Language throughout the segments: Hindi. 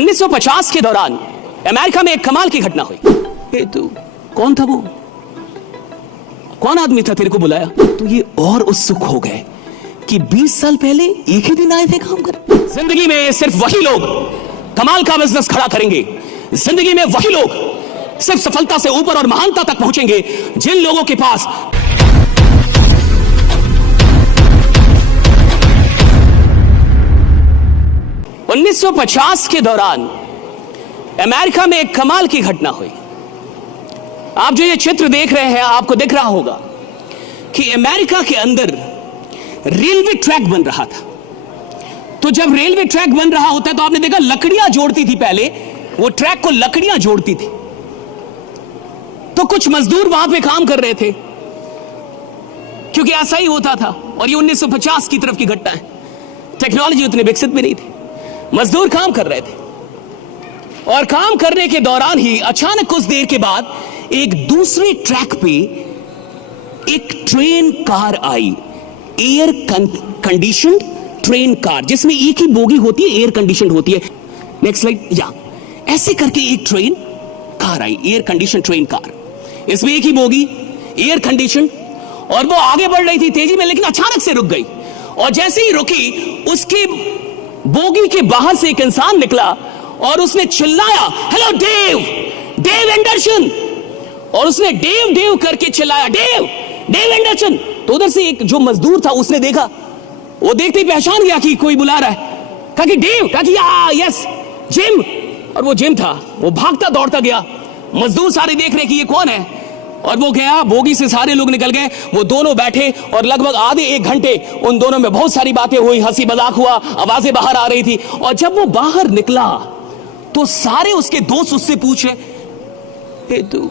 1950 के दौरान अमेरिका में एक कमाल की घटना हुई। ये तो कौन था, वो कौन आदमी था तेरे को बुलाया? तो ये और उत्सुक हो गए कि 20 साल पहले एक ही दिन आए थे काम कर। जिंदगी में सिर्फ वही लोग कमाल का बिजनेस खड़ा करेंगे, जिंदगी में वही लोग सिर्फ सफलता से ऊपर और महानता तक पहुंचेंगे जिन लोगों के पास $1950 के दौरान अमेरिका में एक कमाल की घटना हुई। आप जो ये चित्र देख रहे हैं, आपको दिख रहा होगा कि अमेरिका के अंदर रेलवे ट्रैक बन रहा था। तो जब रेलवे ट्रैक बन रहा होता है तो आपने देखा लकड़ियां जोड़ती थी, पहले वो ट्रैक को लकड़ियां जोड़ती थी। तो कुछ मजदूर वहां पे काम कर रहे थे, क्योंकि ऐसा ही होता था। और ये 1950 की तरफ की घटना है, टेक्नोलॉजी उतनी विकसित भी नहीं थी। मजदूर काम कर रहे थे और काम करने के दौरान ही अचानक कुछ देर के बाद एक दूसरे ट्रैक पे एक ट्रेन कार आई, एयर कंडीशनड ट्रेन कार, जिसमें एक ही बोगी होती है, एयर कंडीशनड होती है। Next slide. या ऐसे करके एक ट्रेन कार आई, एयर कंडीशन ट्रेन कार, इसमें एक ही बोगी, एयर कंडीशन, और वो आगे बढ़ रही थी तेजी में, लेकिन अचानक से रुक गई। और जैसे ही रुकी, उसकी बोगी के बाहर से एक इंसान निकला और उसने चिल्लाया, हेलो डेव, डेव एंडरसन। और उसने डेव डेव करके चिल्लाया, डेव, डेव एंडरसन। तो उधर से एक जो मजदूर था उसने देखा, वो देखते ही पहचान गया कि कोई बुला रहा है। कहा कि डेव, कहा कि यस जिम। और वो जिम था। वो भागता दौड़ता गया, मजदूर सारे देख रहे कि ये कौन है, और वो गया, बोगी से सारे लोग निकल गए, वो दोनों बैठे और लगभग आधे एक घंटे उन दोनों में बहुत सारी बातें हुई, हंसी मजाक हुआ, आवाजें बाहर आ रही थी। और जब वो बाहर निकला तो सारे उसके दोस्त उससे पूछे, ए तू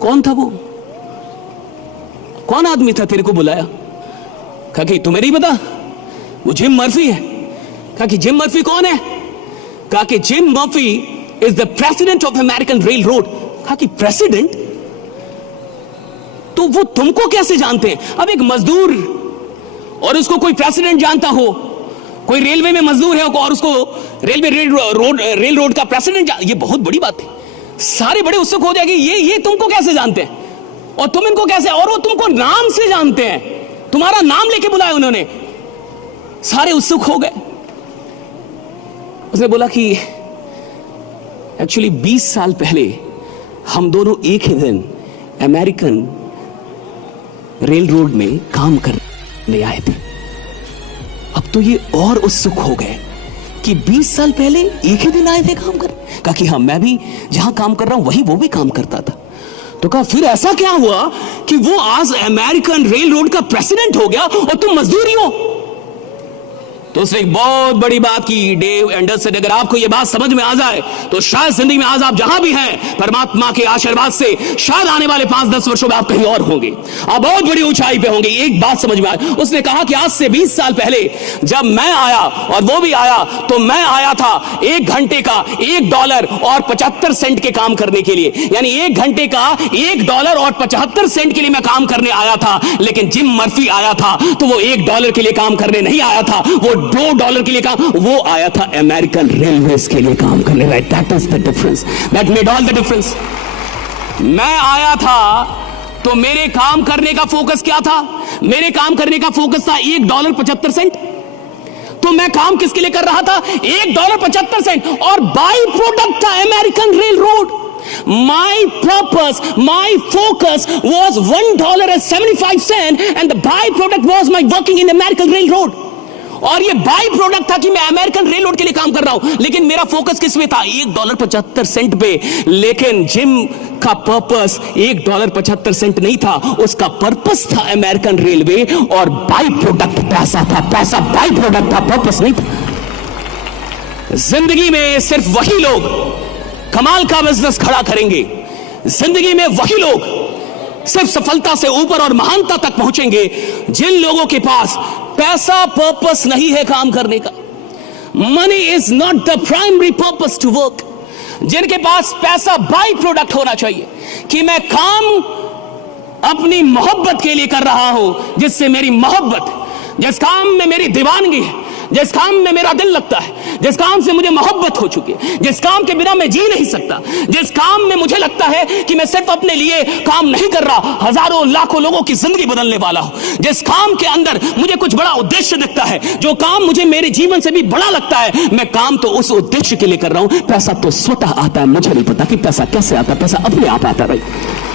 कौन था, वो कौन आदमी था तेरे को बुलाया? कहा कि तुम्हें नहीं पता, वो जिम मर्फी है। कहा कि जिम मर्फी कौन है? कहा कि gym Murphy is the president of American rail road. कहा कि प्रेसिडेंट? तो वो तुमको कैसे जानते हैं? अब एक मजदूर और उसको कोई प्रेसिडेंट जानता हो, कोई रेलवे में मजदूर है और उसको रेल रोड का प्रेसिडेंट, ये बहुत बड़ी बात है। सारे बड़े उत्सुक हो जाएंगे, ये तुमको कैसे जानते हैं और तुम इनको कैसे, और वो तुमको नाम से जानते हैं, तुम्हारा नाम लेके बुलाया उन्होंने। सारे उत्सुक हो गए। उसने बोला कि एक्चुअली 20 साल पहले हम दोनों एक ही दिन अमेरिकन रेल रोड में काम करने आए थे। अब तो ये और उत्सुक हो गए कि 20 साल पहले एक ही दिन आए थे काम कर। कहा कि हाँ, मैं भी जहां काम कर रहा हूं वही वो भी काम करता था। तो कहा फिर ऐसा क्या हुआ कि वो आज अमेरिकन रेल रोड का प्रेसिडेंट हो गया और तुम मजदूर ही हो? तो उसने एक बहुत बड़ी बात की, डेव एंडरसन। अगर आपको यह बात समझ में आ जाए तो शायद जिंदगी में आज आप जहां भी हैं, परमात्मा के आशीर्वाद से शायद आने वाले 5-10 वर्षों में आप कहीं और होंगे, आप बहुत बड़ी ऊंचाई पे होंगे। एक बात समझ में आई, उसने कहा कि आज से 20 साल पहले जब मैं आया और वो भी आया, तो मैं आया था 1 घंटे का $1.75 के काम करने के लिए, यानी 1 घंटे का $1.75 के लिए मैं काम करने आया था। लेकिन जिम मर्फी आया था तो वो $1 के लिए काम करने नहीं आया था, वो $2 के लिए काम, वो आया था अमेरिकन रेलवेज के लिए काम करने। Right, that is the difference, that made all the difference. मैं आया था तो मेरे काम करने का फोकस क्या था? मेरे काम करने का फोकस था $1.75। तो मैं काम किसके लिए कर रहा था? $1.75, और बाई प्रोडक्ट था American rail road. My purpose, my focus was $1.75, and the byproduct was my working in American Railroad. और ये बाई प्रोडक्ट था कि मैं अमेरिकन रेल रोड के लिए काम कर रहा हूं, लेकिन मेरा फोकस किस में था? $1.75 पे। लेकिन जिम का पर्पस $1.75 नहीं था, उसका पर्पस था अमेरिकन रेलवे, और बाई प्रोडक्ट पैसा था। पैसा बाई प्रोडक्ट था, पर्पस नहीं था। जिंदगी में सिर्फ वही लोग कमाल का बिजनेस खड़ा करेंगे, जिंदगी में वही लोग सिर्फ सफलता से ऊपर और महानता तक पहुंचेंगे जिन लोगों के पास पैसा पर्पस नहीं है काम करने का। Money is not the primary purpose to work. जिनके पास पैसा बाई प्रोडक्ट होना चाहिए कि मैं काम अपनी मोहब्बत के लिए कर रहा हूं, जिससे मेरी मोहब्बत, जिस काम में मेरी दीवानगी है, जिस काम में मेरा दिल लगता है, जिस काम से मुझे मोहब्बत हो चुकी है, जिस काम के बिना मैं जी नहीं सकता, जिस काम में मुझे लगता है कि मैं सिर्फ अपने लिए काम नहीं कर रहा, हजारों लाखों लोगों की जिंदगी बदलने वाला हूं, जिस काम के अंदर मुझे कुछ बड़ा उद्देश्य दिखता है, जो काम मुझे मेरे जीवन से भी बड़ा लगता है, मैं काम तो उस उद्देश्य के लिए कर रहा हूं। पैसा तो स्वतः आता है, मुझे नहीं पता कि पैसा कैसे आता है, पैसा अपने आप आता है भाई।